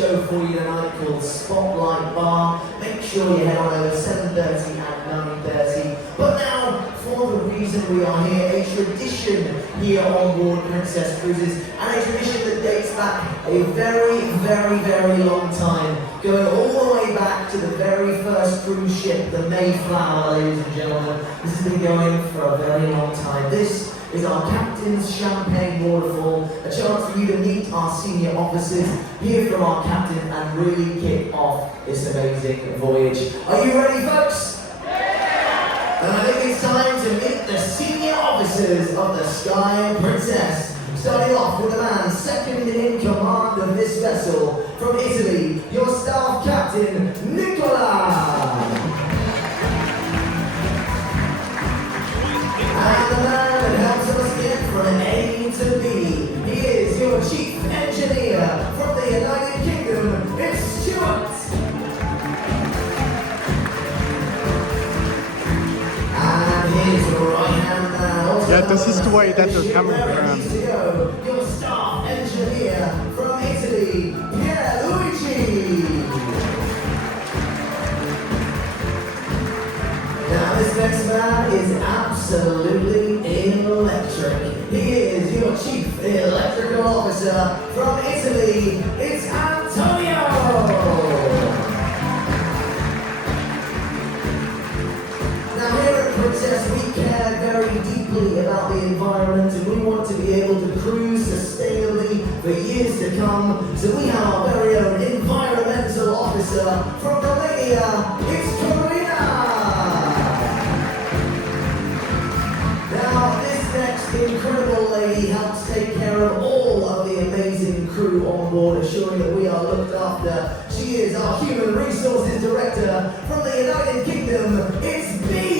show for you tonight called Spotlight Bar. Make sure you head on over 7:30 and 9:30. But now, for the reason we are here, a tradition here on board Princess Cruises, and a tradition that dates back a very, very, very long time, going all the way back to the very first cruise ship, the Mayflower, ladies and gentlemen. This has been going for a very long time. This is our Captain's Champagne Waterfall, a chance for you to meet our senior officers, hear from our captain, and really kick off this amazing voyage. Are you ready, folks? Yeah! And I think it's time to meet the senior officers of the Sky Princess. Starting off with the man second in command of this vessel, from Italy, your staff captain, Nicola! And the man that helps us get from A to B, he is your chief engineer from the United Kingdom, it's Stuart! And his right-hand man also... Yeah, this is the way that they're coming from. Your staff engineer from Italy, Pierluigi! Now this next man is absolutely electric. He is your chief electrical officer from Italy. It's Antonio! Now here at Princess we care very deeply about the environment, and we want to be able to cruise sustainably for years to come. So we have our very own environmental officer from Romania. It's Corina! Now, this next incredible lady helps take care of all of the amazing crew on board, assuring that we are looked after. She is our Human Resources Director from the United Kingdom. It's Bea!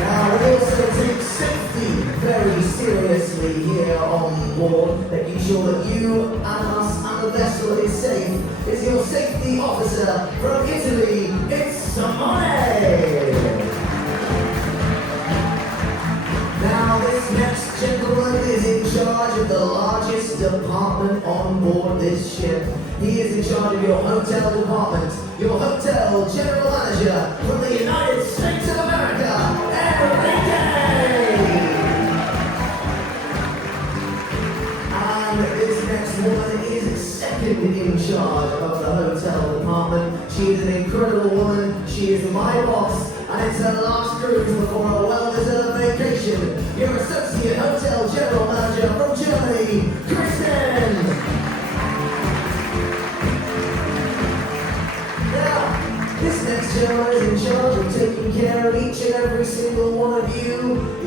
Now, we also take safety very seriously here on board, making sure that you and us and the vessel is safe. Is your safety officer from Italy, it's Simone! Now, this next gentleman is in charge of the largest department on board this ship. He is in charge of your hotel department, your hotel general manager from the United States of America, Enrique! And this next woman is second in charge of the hotel department. She is an incredible woman. She is my boss, and it's her last cruise before a well-deserved vacation. Your associate hotel general manager from Germany, Kristen! Now, this next gentleman is in charge of taking care of each and every single one of you.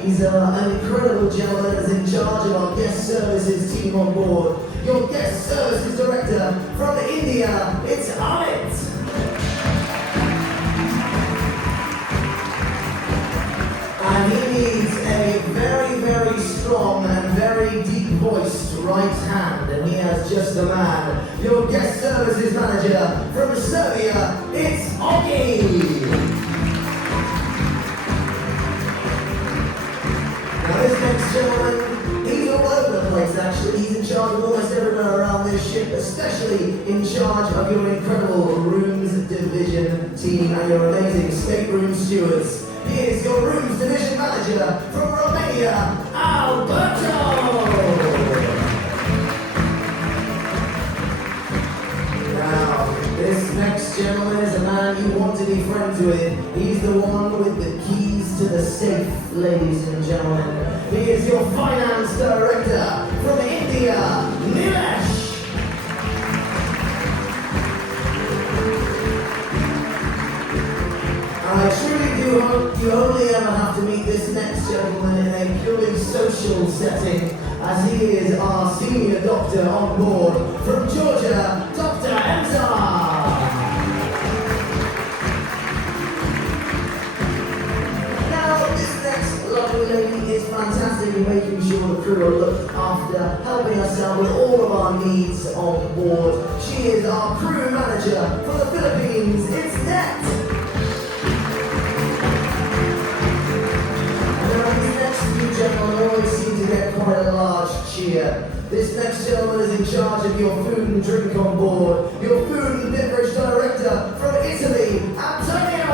He's an incredible gentleman that's in charge of our guest services team on board. Your guest services director from India, it's Amit! And he needs a very, very strong and very deep-voiced right hand, and he has just the man. Your guest services manager from Serbia, it's Ogi! Now this next gentleman, he's all over the place actually. He's in charge of almost everywhere around this ship, especially in charge of your incredible rooms division team and your amazing stateroom stewards. He is your rooms division manager from Romania, Alberto! Now, this next gentleman is a man you want to be friends with. He's the one with the keys to the safe, ladies and gentlemen. He is your finance director from India, Nilesh! I truly do hope you only ever have to meet this next gentleman in a purely social setting, as he is our senior doctor on board from Georgia, Dr. Emza. Now, this next lovely lady is fantastic in making sure the crew are looked after, helping us out with all of our needs on board. She is our crew manager from the Philippines, it's Net. These next few gentlemen always seem to get quite a large cheer. This next gentleman is in charge of your food and drink on board. Your food and beverage director from Italy, Antonio!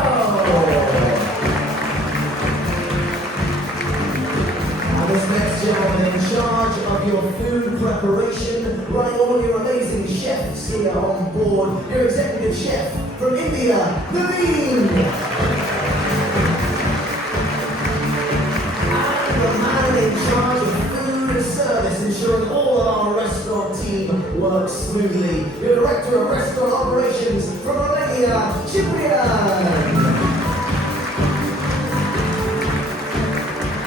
And this next gentleman in charge of your food preparation, running all your amazing chefs here on board, your executive chef from India, Naveen! And the man in charge of food and service, ensuring all of our restaurant team works smoothly, your director of restaurant operations from Romania, Ciprian!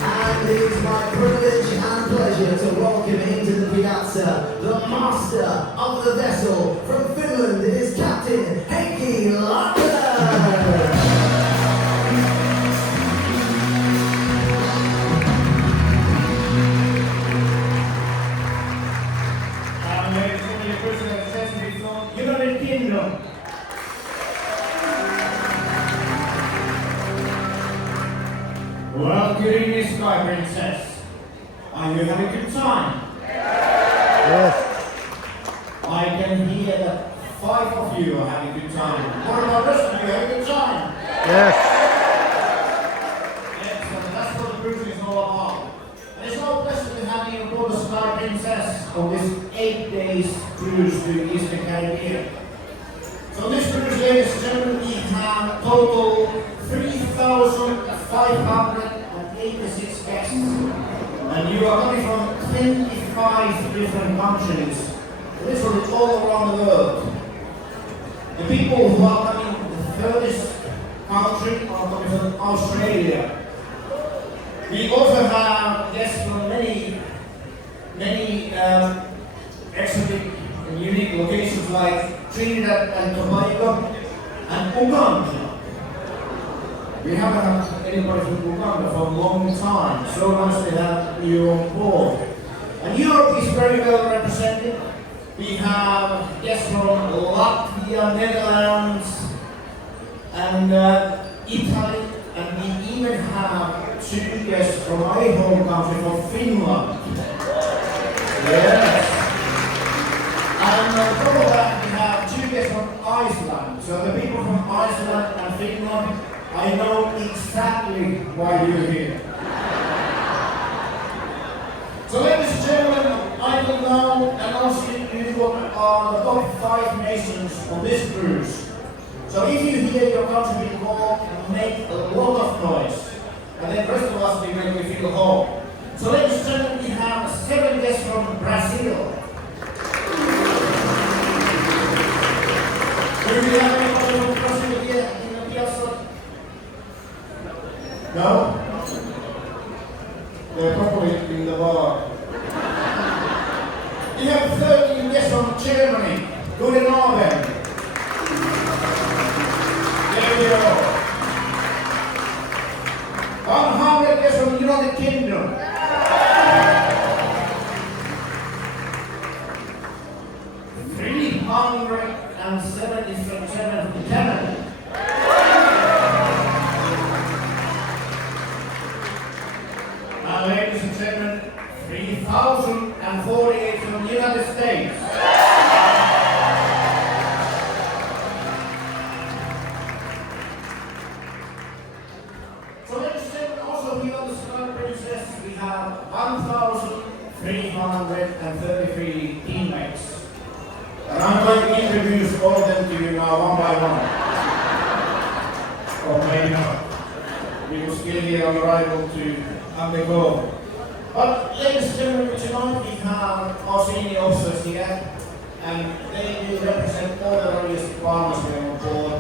And it is my privilege and pleasure to welcome into the piazza the master of the vessel from Finland. It is Captain Heikki Lander. United Kingdom. Well, good evening, Sky Princess. Are you having a good time? Yes. I can hear that 5 of you are having a good time. What about the rest of you having a good time? Yes. Excellent. That's what the cruise is all about. And it's our pleasure to have you aboard the Sky Princess on this 8 days cruise to the Eastern Caribbean. So this cruise, ladies and gentlemen, we have total 3,586 guests. And you are coming from 25 different countries. Literally all around the world. The people who are coming from the furthest country are coming from Australia. We also have guests from many exotic and unique locations like Trinidad and Tobago and Uganda. We haven't had anybody from Uganda for a long time, so nice to have you on board. And Europe is very well represented. We have guests from Latvia, Netherlands, and Italy, and we even have 2 guests from my home country, from Finland. Yes. And on top of that, we have 2 guests from Iceland. So the people from Iceland and Finland, I know exactly why you're here. So ladies and gentlemen, I will now announce to you what are the top 5 nations on this cruise. So if you hear your country being called, make a lot of noise. And then the rest of us will make you feel home. So ladies and gentlemen, we have 7 guests from Brazil. Do we have anybody from Brazil here in the piazza? No? They're probably in the bar. We have 13 guests from Germany. Guten Abend. There we go. 100 guests from the United Kingdom. 377 from Canada. And ladies and gentlemen, 3,048 from the United States. So ladies and gentlemen, also here on the Sky Princess, we have 1,333 teammates. And I'm going to introduce all of them to you now one by one. Or maybe not. We will still here on arrival to undergo. But ladies and gentlemen, tonight we have our senior officers here, and they will represent all the various departments here on board.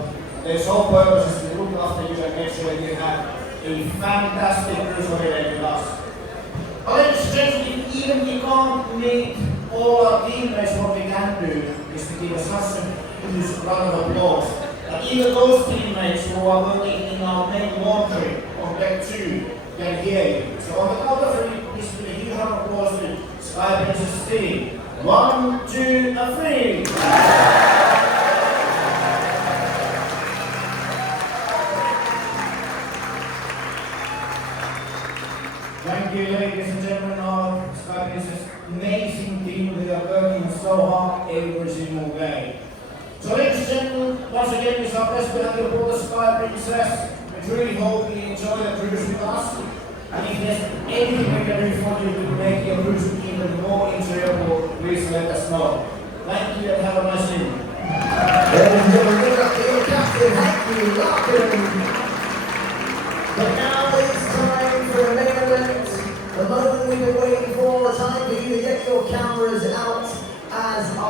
Their sole purpose is to look after you and make sure you have a fantastic cruise holiday with us. But ladies and gentlemen, even if we can't meet all our teammates, what we can do is to give us such a huge round of applause. And even those teammates who are working in our main laundry on deck 2 can hear you. So on the count of 3, please give a huge round of applause to Sky Princess team. 1, 2, and 3. Thank you, ladies and gentlemen, our Sky Princess amazing team so hard every single day. So ladies and gentlemen, once again it's our pleasure to have you aboard the Sky Princess. We really hope you enjoy the cruise with us. And if there's anything we can do for you to make your cruise even more enjoyable, please let us know. Thank you and have a nice evening. Ladies and gentlemen, give it up for your captain, Hanky Larkin. But now it's time for the main event. The moment we've been waiting for, time for you to get your cameras out as our